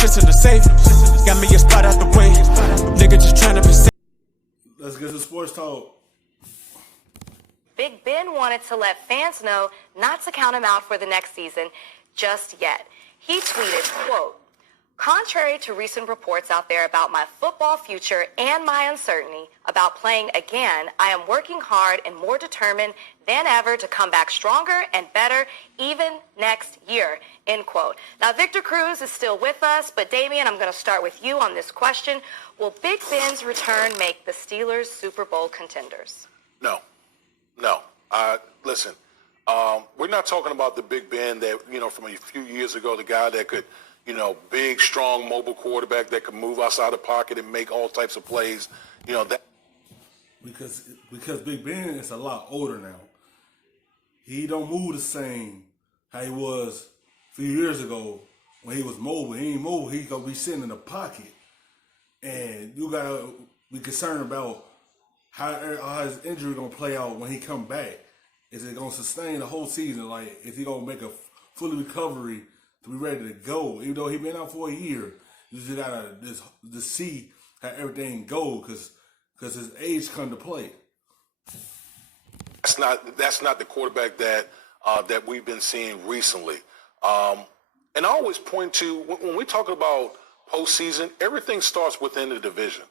shit's in the safe. Got me a spot out the way. Nigga just tryna be safe. Let's get to sports talk. Big Ben wanted to let fans know not to count him out for the next season just yet. He tweeted, quote, "Contrary to recent reports out there about my football future and my uncertainty about playing again, I am working hard and more determined than ever to come back stronger and better even next year," end quote. Now, Victor Cruz is still with us, but Damian, I'm going to start with you on this question. Will Big Ben's return make the Steelers Super Bowl contenders? No. Listen, we're not talking about the Big Ben that, from a few years ago, the guy that could, big, strong, mobile quarterback that could move outside the pocket and make all types of plays. That because Big Ben is a lot older now. He don't move the same how he was a few years ago when he was mobile. He ain't mobile. He gonna be sitting in the pocket, and you gotta be concerned about how his injury gonna play out when he come back. Is it gonna sustain the whole season? Like, is he gonna make a full recovery to be ready to go? Even though he been out for a year, you just gotta just see how everything goes, because his age come to play. That's not the quarterback that we've been seeing recently. And I always point to when we talk about postseason, everything starts within the division.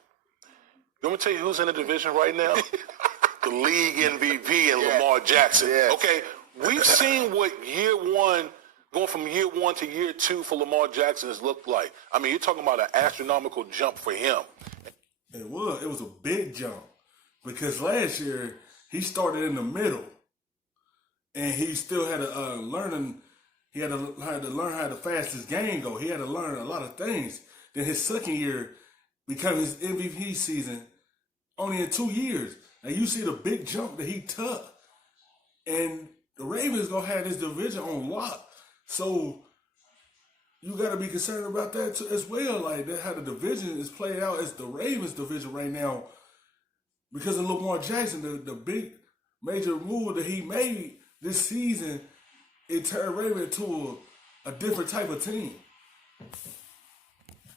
You want me to tell you who's in the division right now? The league MVP and Lamar Jackson. Yes. Okay, we've seen what going from year one to year two for Lamar Jackson has looked like. I mean, you're talking about an astronomical jump for him. It was a big jump, because last year he started in the middle, and he still had to learn how the fastest game go. He had to learn a lot of things. Then his second year became his MVP season only in 2 years. Now you see the big jump that he took, and the Ravens gonna have this division on lock. So you got to be concerned about that too, as well. Like, that, how the division is played out as the Ravens division right now, because of Lamar Jackson, the big major move that he made this season, it turned Ravens into a different type of team.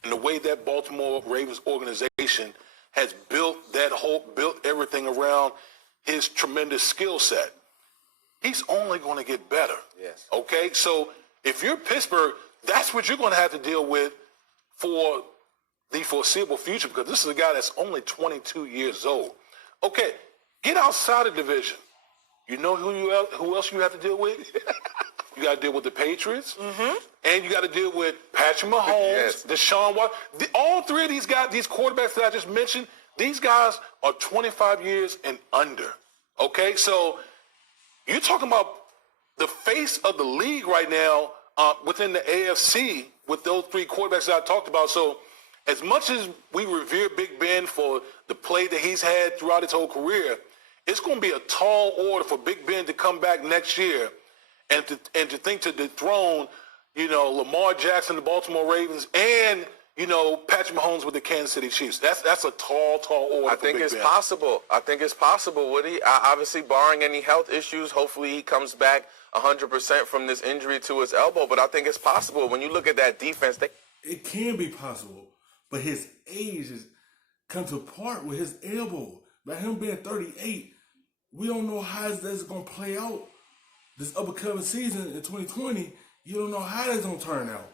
And the way that Baltimore Ravens organization has built everything around his tremendous skill set, he's only going to get better. Yes. Okay? So if you're Pittsburgh, that's what you're going to have to deal with for the foreseeable future, because this is a guy that's only 22 years old. Okay, get outside the division. You know who else you have to deal with? You got to deal with the Patriots, and you got to deal with Patrick Mahomes, Deshaun Watson. All three of these guys, these quarterbacks that I just mentioned, these guys are 25 years and under. Okay, so you're talking about the face of the league right now within the AFC with those three quarterbacks that I talked about. So as much as we revere Big Ben for the play that he's had throughout his whole career, it's going to be a tall order for Big Ben to come back next year and to think to dethrone, Lamar Jackson, the Baltimore Ravens, and, Patrick Mahomes with the Kansas City Chiefs. That's a tall order. I think it's possible. I think it's possible, Woody. Obviously, barring any health issues, hopefully he comes back 100% from this injury to his elbow. But I think it's possible. When you look at that defense, it can be possible, but his age comes apart with his elbow. By him being 38, we don't know how that's going to play out this upcoming season in 2020. You don't know how that's going to turn out.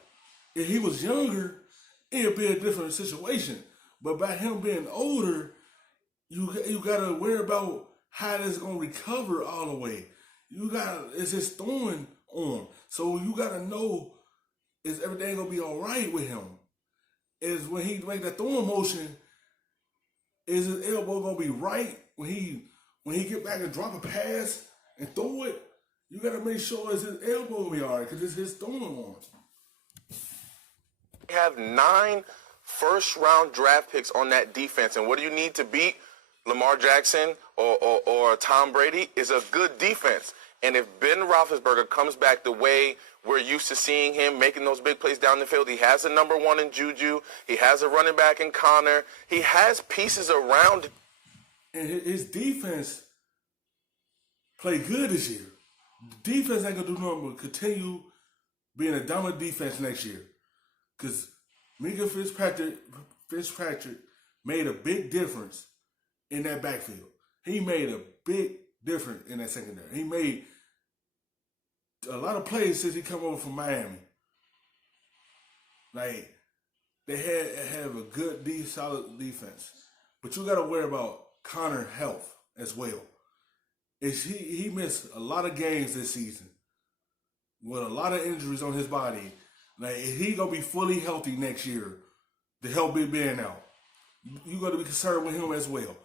If he was younger, it'd be a different situation. But by him being older, you got to worry about how that's going to recover all the way. It's his throwing arm. So you got to know, is everything going to be all right with him? Is when he make that throwing motion, is his elbow going to be right when he get back and drop a pass and throw it? You got to make sure it's his elbow going to be all right, because it's his throwing arm. they have 9 first-round draft picks on that defense, and what do you need to beat Lamar Jackson or Tom Brady is a good defense. And if Ben Roethlisberger comes back the way we're used to seeing him making those big plays down the field, he has a number 1 in Juju, he has a running back in Connor, he has pieces around. And his defense played good this year. The defense ain't going to do nothing but continue being a dominant defense next year. Because Minka Fitzpatrick made a big difference in that backfield. He made a big difference in that secondary. He made a lot of plays since he come over from Miami. Like, they have a good, solid defense. But you got to worry about Connor's health as well. He missed a lot of games this season with a lot of injuries on his body. Like, he going to be fully healthy next year to help Big Ben out. You got to be concerned with him as well.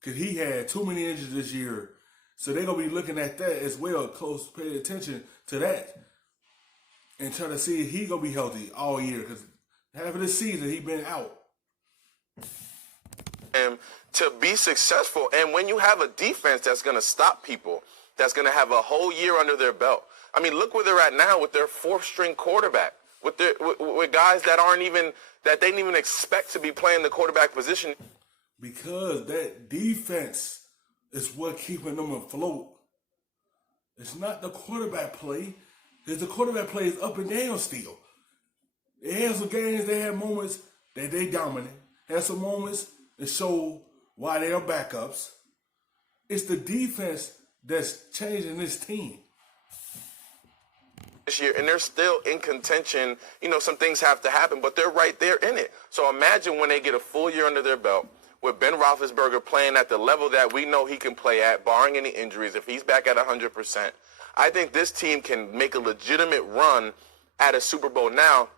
Because he had too many injuries this year. So they're going to be looking at that as well, close, pay attention to that. And trying to see if he going to be healthy all year. Because half of this season, he been out. To be successful, and when you have a defense that's going to stop people, that's going to have a whole year under their belt. I mean, look where they're at now with their fourth-string quarterback, with guys that they didn't even expect to be playing the quarterback position. Because that defense is what keeping them afloat. It's not the quarterback play. Because the quarterback play is up and down still. They have some games, they have moments that they dominate. Have some moments that show why they are backups. It's the defense that's changing this team. This year, and they're still in contention. You know, some things have to happen, but they're right there in it. So imagine when they get a full year under their belt with Ben Roethlisberger playing at the level that we know he can play at, barring any injuries, if he's back at 100%. I think this team can make a legitimate run at a Super Bowl. Now,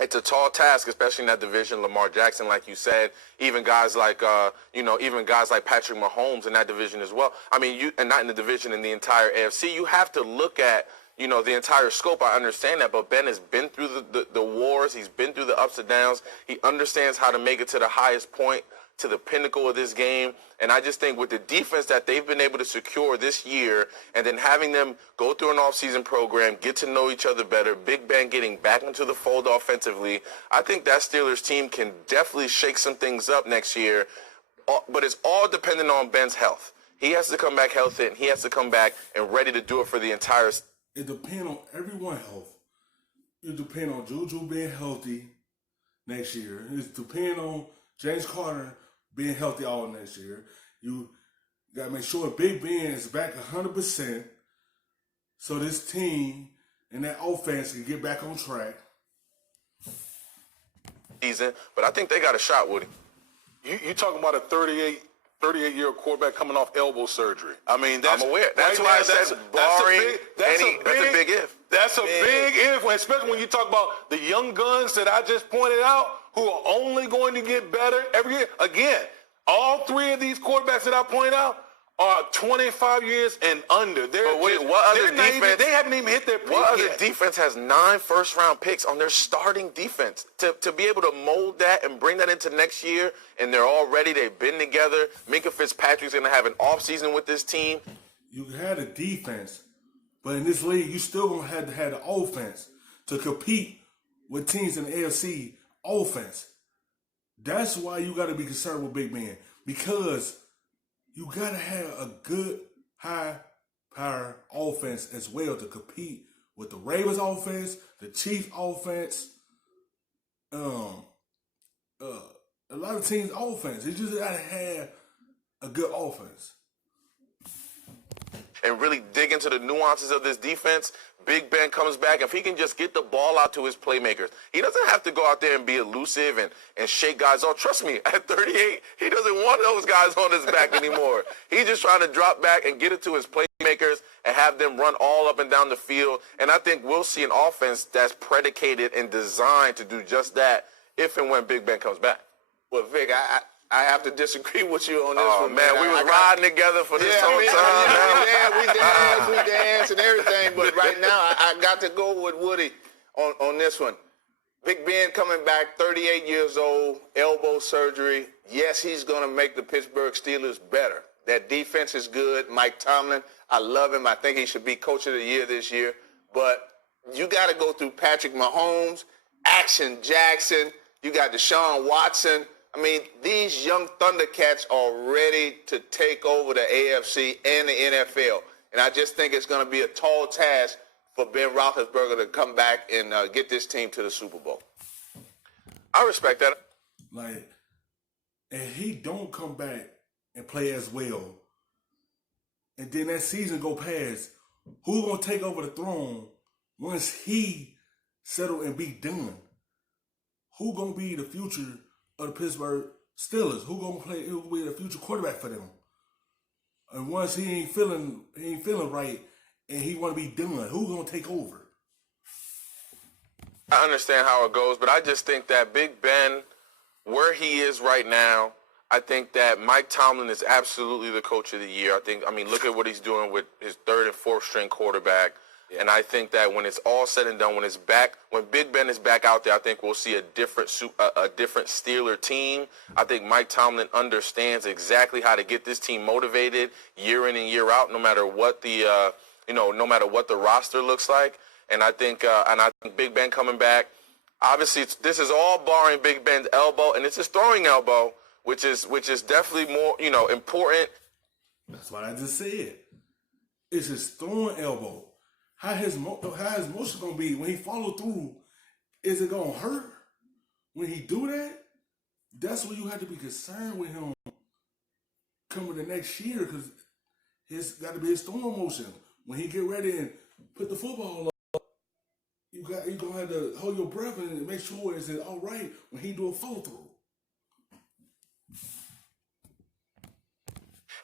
it's a tall task, especially in that division. Lamar Jackson, like you said, even guys like Patrick Mahomes in that division as well. I mean, and not in the division, in the entire AFC. You have to look at, the entire scope. I understand that, but Ben has been through the wars. He's been through the ups and downs. He understands how to make it to the highest point, to the pinnacle of this game. And I just think with the defense that they've been able to secure this year, and then having them go through an offseason program, get to know each other better, Big Ben getting back into the fold offensively, I think that Steelers team can definitely shake some things up next year. But it's all dependent on Ben's health. He has to come back healthy, and he has to come back and ready to do it for the entire. It depends on everyone's health. It depends on Juju being healthy next year. It depends on James Carter being healthy all next year. You got to make sure Big Ben is back 100% so this team and that offense can get back on track. Season, but I think they got a shot, Woody. You talking about a 38-year quarterback coming off elbow surgery. I mean, that's, I'm aware. That's right why now, I said barring that's a big if. That's a big if, especially when you talk about the young guns that I just pointed out who are only going to get better every year. Again, all three of these quarterbacks that I point out are 25 years and under. They haven't even hit their peak What other yet. defense has 9 first-round picks on their starting defense? To be able to mold that and bring that into next year, and they're all ready, they've been together. Minka Fitzpatrick's going to have an offseason with this team. You had a defense, but in this league, you still going to have to have the offense to compete with teams in the AFC offense. That's why you got to be concerned with Big Ben, because you got to have a good, high-power offense as well to compete with the Ravens offense, the Chiefs offense, a lot of teams' offense. You just got to have a good offense. And really dig into the nuances of this defense. Big Ben comes back. If he can just get the ball out to his playmakers, he doesn't have to go out there and be elusive and shake guys off. Trust me, at 38, he doesn't want those guys on his back anymore. He's just trying to drop back and get it to his playmakers and have them run all up and down the field. And I think we'll see an offense that's predicated and designed to do just that if and when Big Ben comes back. Well, Vic, I have to disagree with you on this one. Oh, man, we was riding together for this whole time. We danced and everything, but right now I got to go with Woody on this one. Big Ben coming back, 38 years old, elbow surgery. Yes, he's going to make the Pittsburgh Steelers better. That defense is good. Mike Tomlin, I love him. I think he should be Coach of the Year this year. But you got to go through Patrick Mahomes, Action Jackson. You got Deshaun Watson. I mean, these young Thundercats are ready to take over the AFC and the NFL. And I just think it's going to be a tall task for Ben Roethlisberger to come back and get this team to the Super Bowl. I respect that. Like, and he don't come back and play as well, and then that season go past, who gonna take over the throne once he settle and be done? Who gonna be the future of the Pittsburgh Steelers? Who gonna be the future quarterback for them? And once he ain't feeling right, and he want to be done, who gonna take over? I understand how it goes, but I just think that Big Ben, where he is right now, I think that Mike Tomlin is absolutely the coach of the year. I mean, look at what he's doing with his third and fourth string quarterback. Yeah. And I think that when it's all said and done, when Big Ben is back out there, I think we'll see a different Steeler team. I think Mike Tomlin understands exactly how to get this team motivated year in and year out, no matter what the no matter what the roster looks like. And I think Big Ben coming back, obviously this is all barring Big Ben's elbow, and it's his throwing elbow, which is definitely more important. That's what I just said. It's his throwing elbow. How his motion gonna be when he follow through? Is it gonna hurt when he do that? That's when you have to be concerned with him coming the next year, because it's got to be his throwing motion. When he get ready and put the football up, you gonna have to hold your breath and make sure it's all right when he do a follow through.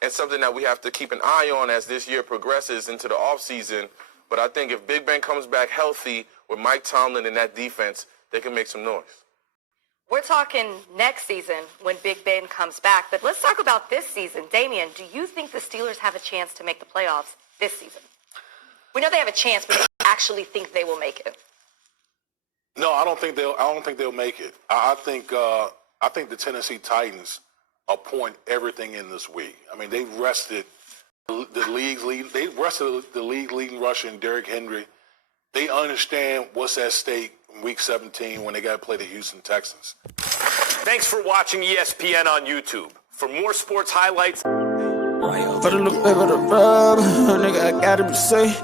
And something that we have to keep an eye on as this year progresses into the offseason. But I think if Big Ben comes back healthy with Mike Tomlin and that defense, they can make some noise. We're talking next season when Big Ben comes back, but let's talk about this season. Damian, do you think the Steelers have a chance to make the playoffs this season? We know they have a chance, but do you actually think they will make it? No, I don't think they'll make it. I think the Tennessee Titans appoint everything in this week. I mean, they've rested the league's leading rusher in Derrick Henry. They understand what's at stake in Week 17 when they got to play the Houston Texans. Thanks for watching ESPN on YouTube. For more sports highlights. But it look like a rub, nigga, I gotta be safe.